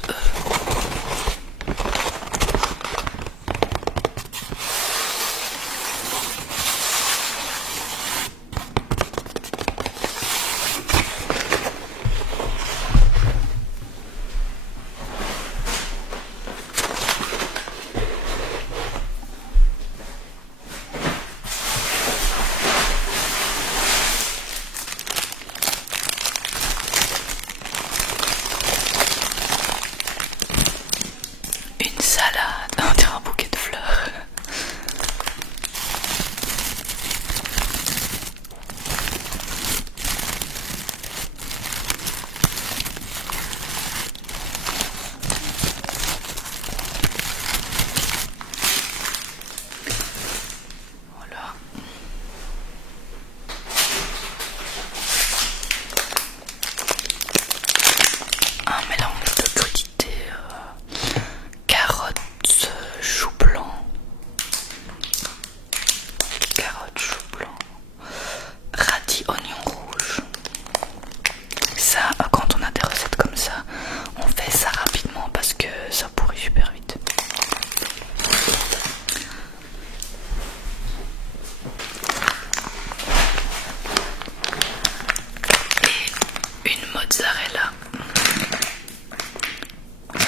grosse une salade, on dirait un bouquet de fleurs. Voilà. Un mélange de crudités, carottes, chou blanc, radis, oignon rouge. Ça, quand on a des recettes comme ça, on fait ça rapidement parce que ça pourrit super vite. Et une mozzarella.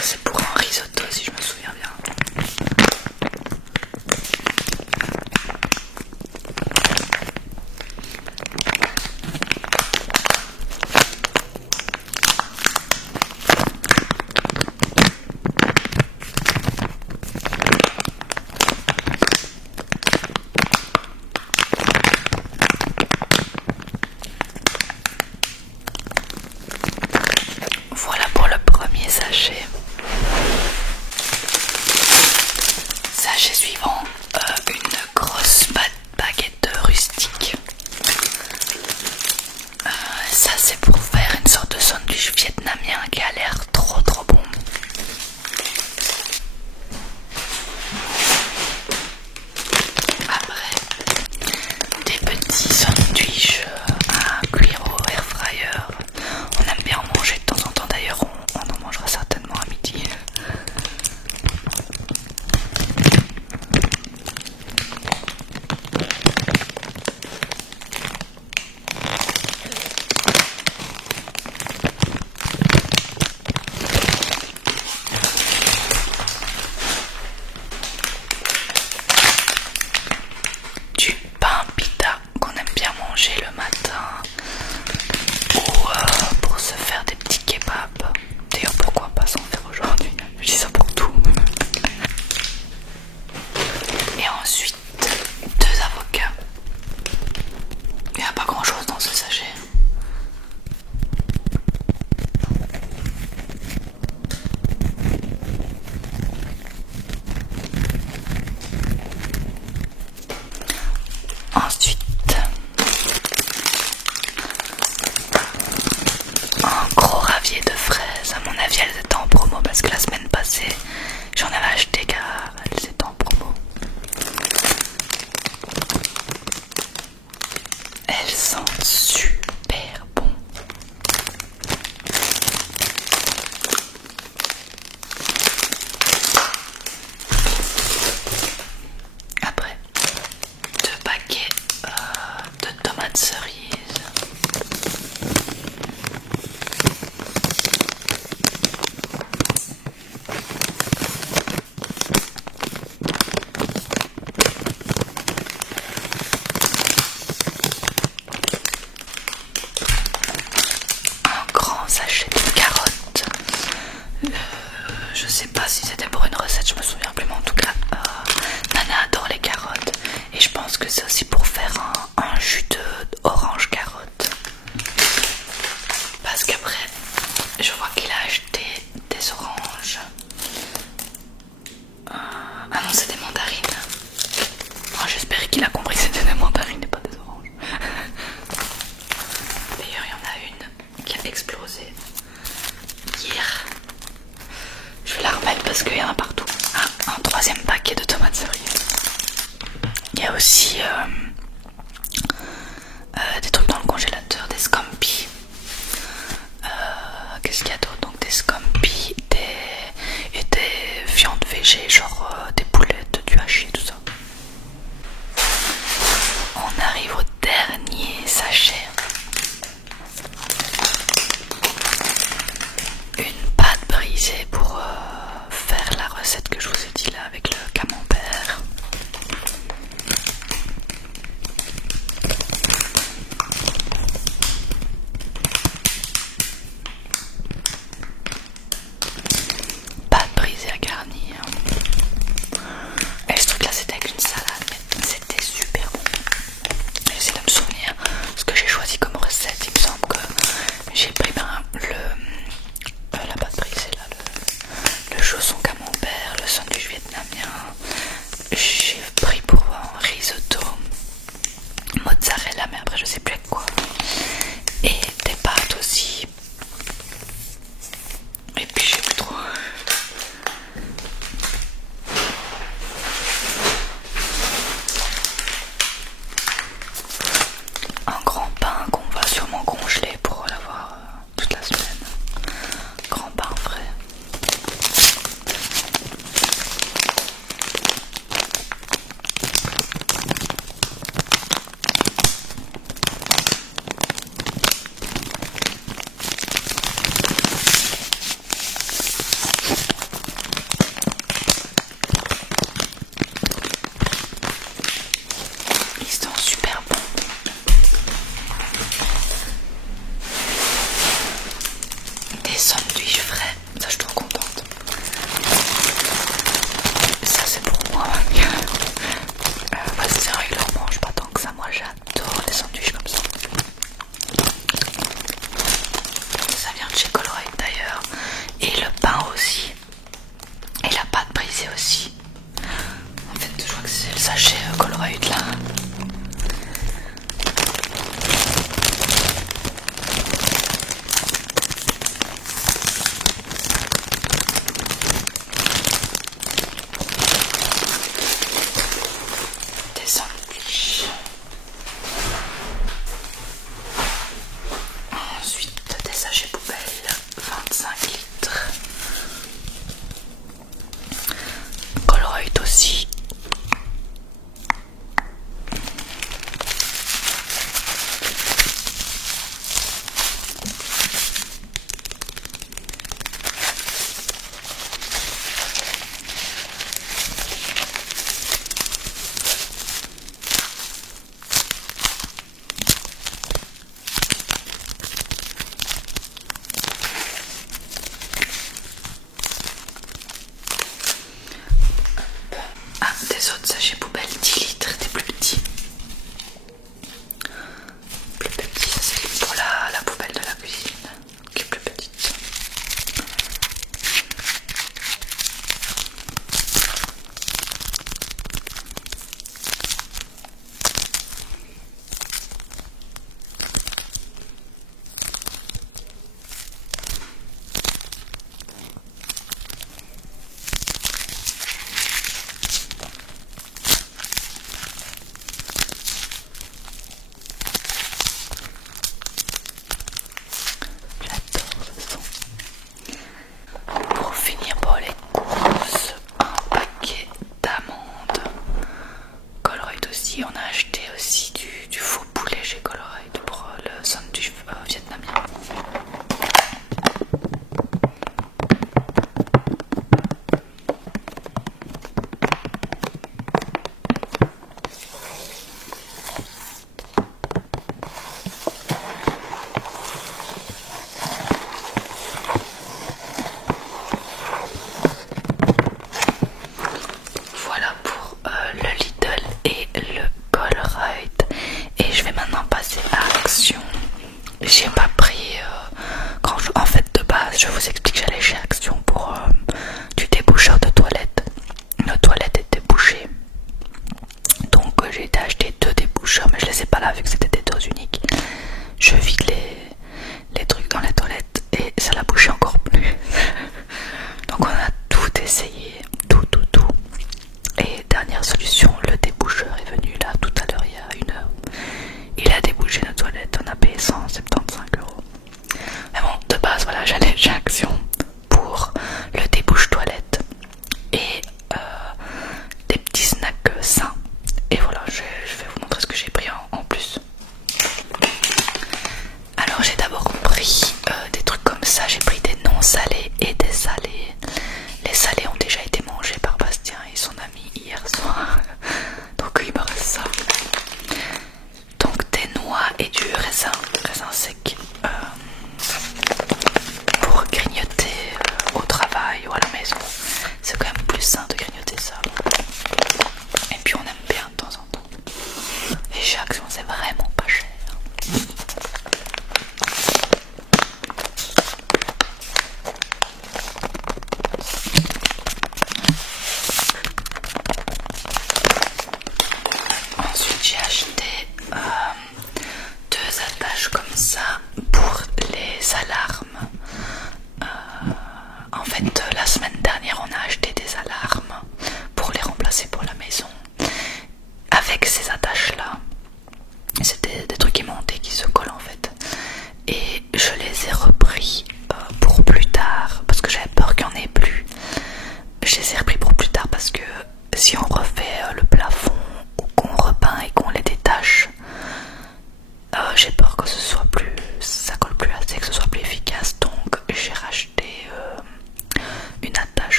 C'est pour un risotto si je me souviens bien. Voilà pour le premier sachet. Sachet suivant, une grosse baguette rustique. Ça c'est pour faire une sorte de sandwich vietnamien qui a l'air trop bon. Après, des petits sandwichs à cuire au air fryer. On aime bien en manger de temps en temps, d'ailleurs on en mangera certainement à midi. Du pain pita qu'on aime bien manger le matin ou pour se faire des petits kebabs. D'ailleurs pourquoi pas s'en faire aujourd'hui, je dis ça pour tout. Et ensuite 2 avocats. Il n'y a pas grand chose dans ce sachet. Ensuite, un gros ravier de fraises. À mon avis, elles étaient en promo parce que la semaine passée, j'en avais acheté car elles étaient en promo. Elles sentent super bon. Après, 2 paquets de tomates cerises. Un grand sachet de carottes. Je sais pas si c'était pour une recette, je me souviens plus, mais en tout cas, Nana adore les carottes. Et je pense que c'est aussi pour faire un jus d'orange carotte. Parce qu'après, je vois qu'il a acheté des oranges. Ah non, c'est des mandarines. Oh, j'espère qu'il a compris que c'était des mandarines et pas des oranges. D'ailleurs, il y en a une qui a explosé hier. Je vais la remettre parce qu'il y en a partout. Ah, un 3e paquet de tomates cerises. Il y a aussi des trucs dans le congélateur, des scampi. Qu'est-ce qu'il y a d'autre? Donc des scampi, des brisée pour faire la recette que je vous ai dit là avec le camembert. Pâte brisée à garnir. Et ce truc là c'était avec une salade, mais c'était super bon. J'essaie de me souvenir ce que j'ai choisi comme recette. Il me semble que j'ai pris la pâte brisée là, le chausson camembert, le sandwich vietnamien.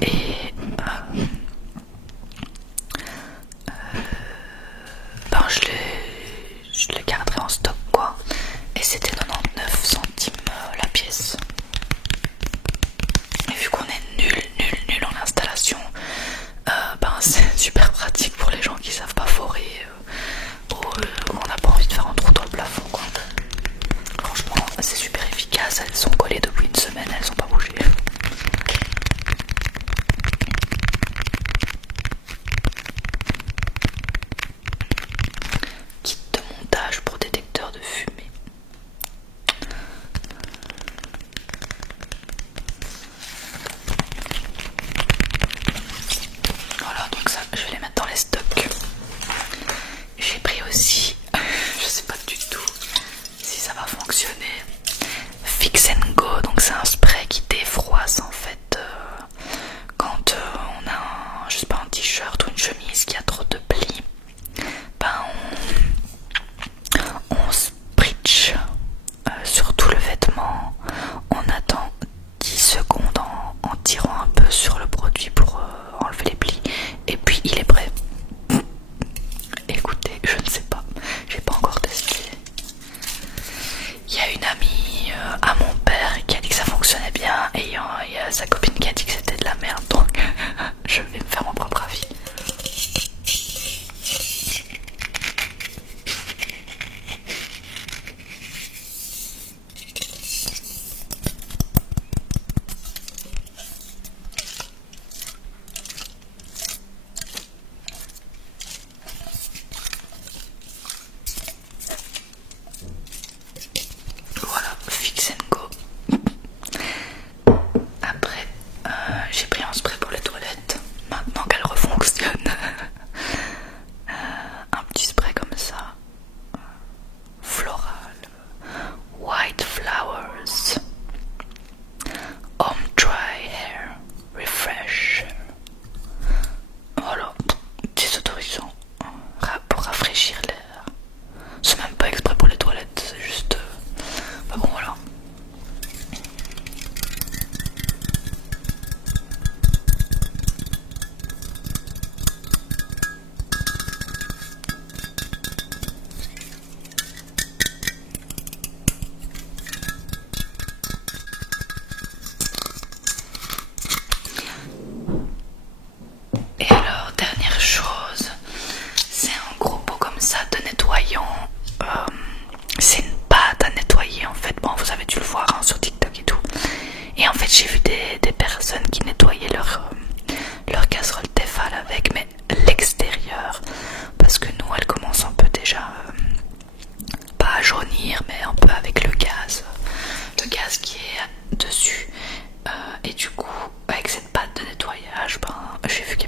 Et ben je les garderai en stock quoi. Et c'était 99 centimes la pièce. Et vu qu'on est nul en installation, ben c'est super pratique pour les gens qui savent pas forer ou on n'a pas envie de faire un trou dans le plafond quoi. Franchement c'est super efficace, elles sont collées depuis une semaine, elles ont pas bougé. Kit de montage pour détecteur de fumée. Voilà, donc ça, je vais les mettre dans les stocks. J'ai pris aussi, je sais pas du tout si ça va fonctionner, Fix and Go. Donc c'est un spray qui défroisse en fait quand on a je sais pas, un t-shirt ou une chemise qui a trop de plis. Ben on spritch sur tout le vêtement, on attend 10 secondes en tirant un peu sur le produit pour enlever les plis et puis il est prêt. Écoutez, je ne sais pas, j'ai pas encore testé. Il y a une amie à mon père qui a dit que ça fonctionnait bien et il y a sa copine qui a dit que c'était de la merde, donc je vais me faire mon propre avis. Voilà, Fix and Go. Après, j'ai pris un spray pour les toilettes. Maintenant qu'elle refonctionne, un petit spray comme ça, floral, white flowers, home dry hair refresh. Voilà, désodorisant pour rafraîchir l'air. C'est même pas exprès pour les toilettes, c'est juste. Bah bon, voilà. Et alors, dernière chose, c'est un gros pot comme ça de nettoyant. C'est une pâte à nettoyer en fait. Bon, vous avez dû le voir hein, sur TikTok et tout. Et en fait, j'ai vu des personnes qui nettoyaient leur casserole Tefal avec, mais l'extérieur. Parce que nous, elle commence un peu déjà, pas à jaunir, mais un peu avec le gaz. Le gaz qui est dessus. Et du coup, avec cette pâte de nettoyage, ben, j'ai vu qu'il y